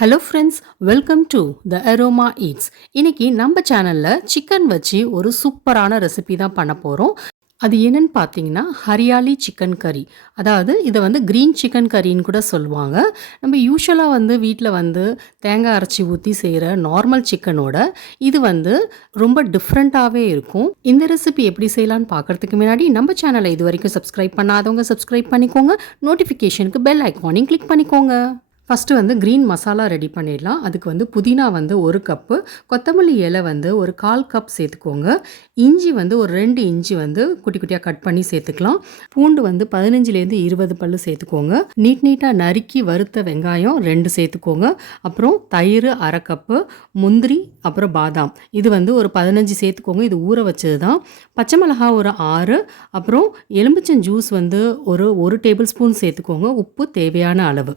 Hello friends, welcome to the aroma eats. இன்னைக்கு நம்ம சேனலில் சிக்கன் வச்சு ஒரு சூப்பரான ரெசிபி தான் பண்ண போகிறோம். அது என்னன்னு பார்த்தீங்கன்னா ஹரியாலி சிக்கன் கறி. அதாவது இதை வந்து க்ரீன் சிக்கன் கறின்னு கூட சொல்லுவாங்க. நம்ம யூஸ்வலாக வந்து வீட்டில் வந்து தேங்காய் அரைச்சி ஊற்றி செய்கிற நார்மல் சிக்கனோட இது வந்து ரொம்ப டிஃப்ரெண்ட்டாகவே இருக்கும். இந்த ரெசிபி எப்படி செய்யலான்னு பார்க்குறதுக்கு முன்னாடி நம்ம சேனலை இது வரைக்கும் சப்ஸ்கிரைப் பண்ணாதவங்க சப்ஸ்கிரைப் பண்ணிக்கோங்க. நோட்டிஃபிகேஷனுக்கு பெல் ஐக்கானையும் கிளிக் பண்ணிக்கோங்க. ஃபஸ்ட்டு வந்து க்ரீன் மசாலா ரெடி பண்ணிடலாம். அதுக்கு வந்து புதினா வந்து 1 கப்பு, கொத்தமல்லி இலை வந்து ஒரு 1/4 கப் சேர்த்துக்கோங்க. இஞ்சி வந்து ஒரு 2 இஞ்சி வந்து குட்டி குட்டியாக கட் பண்ணி சேர்த்துக்கலாம். பூண்டு வந்து 15லேருந்து 20 பல்லு சேர்த்துக்கோங்க. நீட்டாக நறுக்கி வறுத்த வெங்காயம் 2 சேர்த்துக்கோங்க. அப்புறம் தயிர் 1/2 கப்பு, முந்திரி அப்புறம் பாதாம் இது வந்து ஒரு 15 சேர்த்துக்கோங்க. இது ஊற வச்சது தான். பச்சை மிளகாய் ஒரு 6, அப்புறம் எலுமிச்சம் ஜூஸ் வந்து ஒரு டேபிள் ஸ்பூன் சேர்த்துக்கோங்க. உப்பு தேவையான அளவு.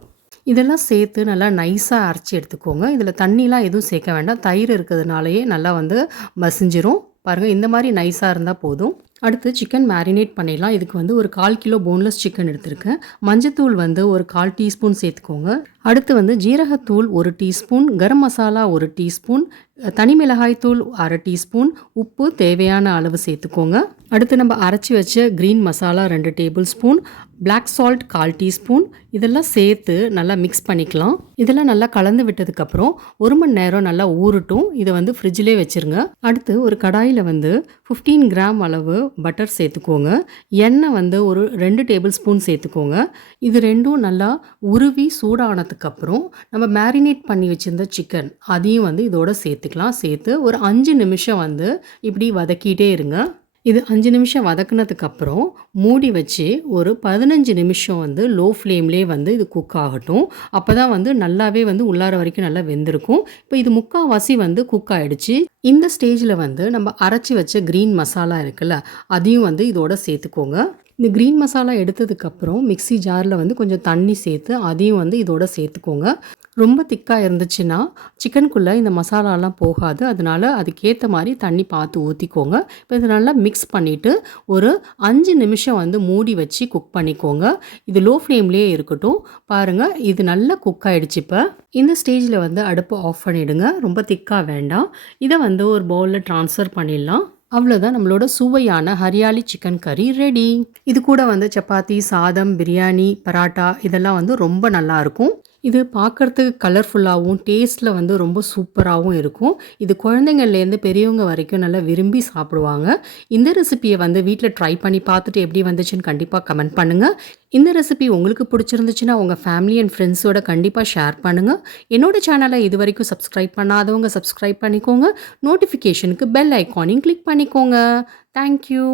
இதெல்லாம் சேர்த்து நல்லா நைஸாக அரைச்சி எடுத்துக்கோங்க. இதில் தண்ணிலாம் எதுவும் சேர்க்க வேண்டாம். தயிர் இருக்கிறதுனாலயே நல்லா வந்து மசிஞ்சிரும். பாருங்கள், இந்த மாதிரி நைஸாக இருந்தால் போதும். அடுத்து சிக்கன் மேரினேட் பண்ணிடலாம். இதுக்கு வந்து ஒரு 1/4 கிலோ போன்லெஸ் சிக்கன் எடுத்திருக்கேன். மஞ்சத்தூள் வந்து ஒரு 1/4 டீஸ்பூன் சேர்த்துக்கோங்க. அடுத்து வந்து ஜீரகத்தூள் 1 டீஸ்பூன், கரம் மசாலா 1 டீஸ்பூன், தனி மிளகாய்த்தூள் 1/2 டீஸ்பூன், உப்பு தேவையான அளவு சேர்த்துக்கோங்க. அடுத்து நம்ம அரைச்சி வச்ச green masala 2 tablespoon, black salt 1/4 teaspoon இதெல்லாம் சேர்த்து நல்லா மிக்ஸ் பண்ணிக்கலாம். இதெல்லாம் நல்லா கலந்து விட்டதுக்கப்புறம் 1 மணி நேரம் நல்லா ஊறட்டும். இதை வந்து ஃப்ரிட்ஜிலே வச்சுருங்க. அடுத்து ஒரு கடாயில் வந்து 15 கிராம் அளவு பட்டர் சேர்த்துக்கோங்க. எண்ணெய் வந்து ஒரு 2 டேபிள் ஸ்பூன் சேர்த்துக்கோங்க. இது ரெண்டும் நல்லா உருவி சூடானதுக்கப்புறம் நம்ம மேரினேட் பண்ணி வச்சுருந்த சிக்கன் அதையும் வந்து இதோட சேர்த்துக்கலாம். சேர்த்து ஒரு 5 நிமிஷம் வந்து இப்படி வதக்கிட்டே இருங்க. இது 5 நிமிஷம் வதக்குனதுக்கப்புறம் மூடி வச்சு ஒரு 15 நிமிஷம் வந்து லோ ஃப்ளேம்லேயே வந்து இது குக் ஆகட்டும். அப்போ தான் வந்து நல்லாவே வந்து உள்ளார வரைக்கும் நல்லா வெந்திருக்கும். இப்போ இது முக்கால்வாசி வந்து குக் ஆகிடுச்சு. இந்த ஸ்டேஜில் வந்து நம்ம அரைச்சி வச்ச க்ரீன் மசாலா இருக்குல்ல, அதையும் வந்து இதோட சேர்த்துக்கோங்க. இந்த க்ரீன் மசாலா எடுத்ததுக்கப்புறம் மிக்ஸி ஜாரில் வந்து கொஞ்சம் தண்ணி சேர்த்து அதையும் வந்து இதோட சேர்த்துக்கோங்க. ரொம்ப திக்காக இருந்துச்சுன்னா சிக்கனுக்குள்ளே இந்த மசாலாலாம் போகாது. அதனால அதுக்கேற்ற மாதிரி தண்ணி பார்த்து ஊற்றிக்கோங்க. இப்போ இதை நல்லா மிக்ஸ் பண்ணிவிட்டு ஒரு 5 நிமிஷம் வந்து மூடி வச்சு குக் பண்ணிக்கோங்க. இது லோ ஃப்ளேம்லேயே இருக்கட்டும். பாருங்கள், இது நல்லா குக் ஆகிடுச்சு. இப்போ இந்த ஸ்டேஜில் வந்து அடுப்பு ஆஃப் பண்ணிவிடுங்க. ரொம்ப திக்காக வேண்டாம். இதை வந்து ஒரு பவுலில் ட்ரான்ஸ்ஃபர் பண்ணிடலாம். அவ்வளோதான், நம்மளோட சுவையான ஹரியாலி சிக்கன் கறி ரெடி. இது கூட வந்து சப்பாத்தி, சாதம், பிரியாணி, பராட்டா இதெல்லாம் வந்து ரொம்ப நல்லாயிருக்கும். இது பார்க்குறதுக்கு கலர்ஃபுல்லாகவும் டேஸ்ட்டில் வந்து ரொம்ப சூப்பராகவும் இருக்கும். இது குழந்தைங்கள்லேருந்து பெரியவங்க வரைக்கும் நல்லா விரும்பி சாப்பிடுவாங்க. இந்த ரெசிபியை வந்து வீட்டில் ட்ரை பண்ணி பார்த்துட்டு எப்படி வந்துச்சுன்னு கண்டிப்பாக கமெண்ட் பண்ணுங்கள். இந்த ரெசிபி உங்களுக்கு பிடிச்சிருந்துச்சுன்னா உங்கள் ஃபேமிலி அண்ட் ஃப்ரெண்ட்ஸோட கண்டிப்பாக ஷேர் பண்ணுங்கள். என்னோடய சேனலை இது வரைக்கும் சப்ஸ்கிரைப் பண்ணாதவங்க சப்ஸ்கிரைப் பண்ணிக்கோங்க. நோட்டிஃபிகேஷனுக்கு பெல் ஐக்கானையும் கிளிக் பண்ணிக்கோங்க. தேங்க்யூ.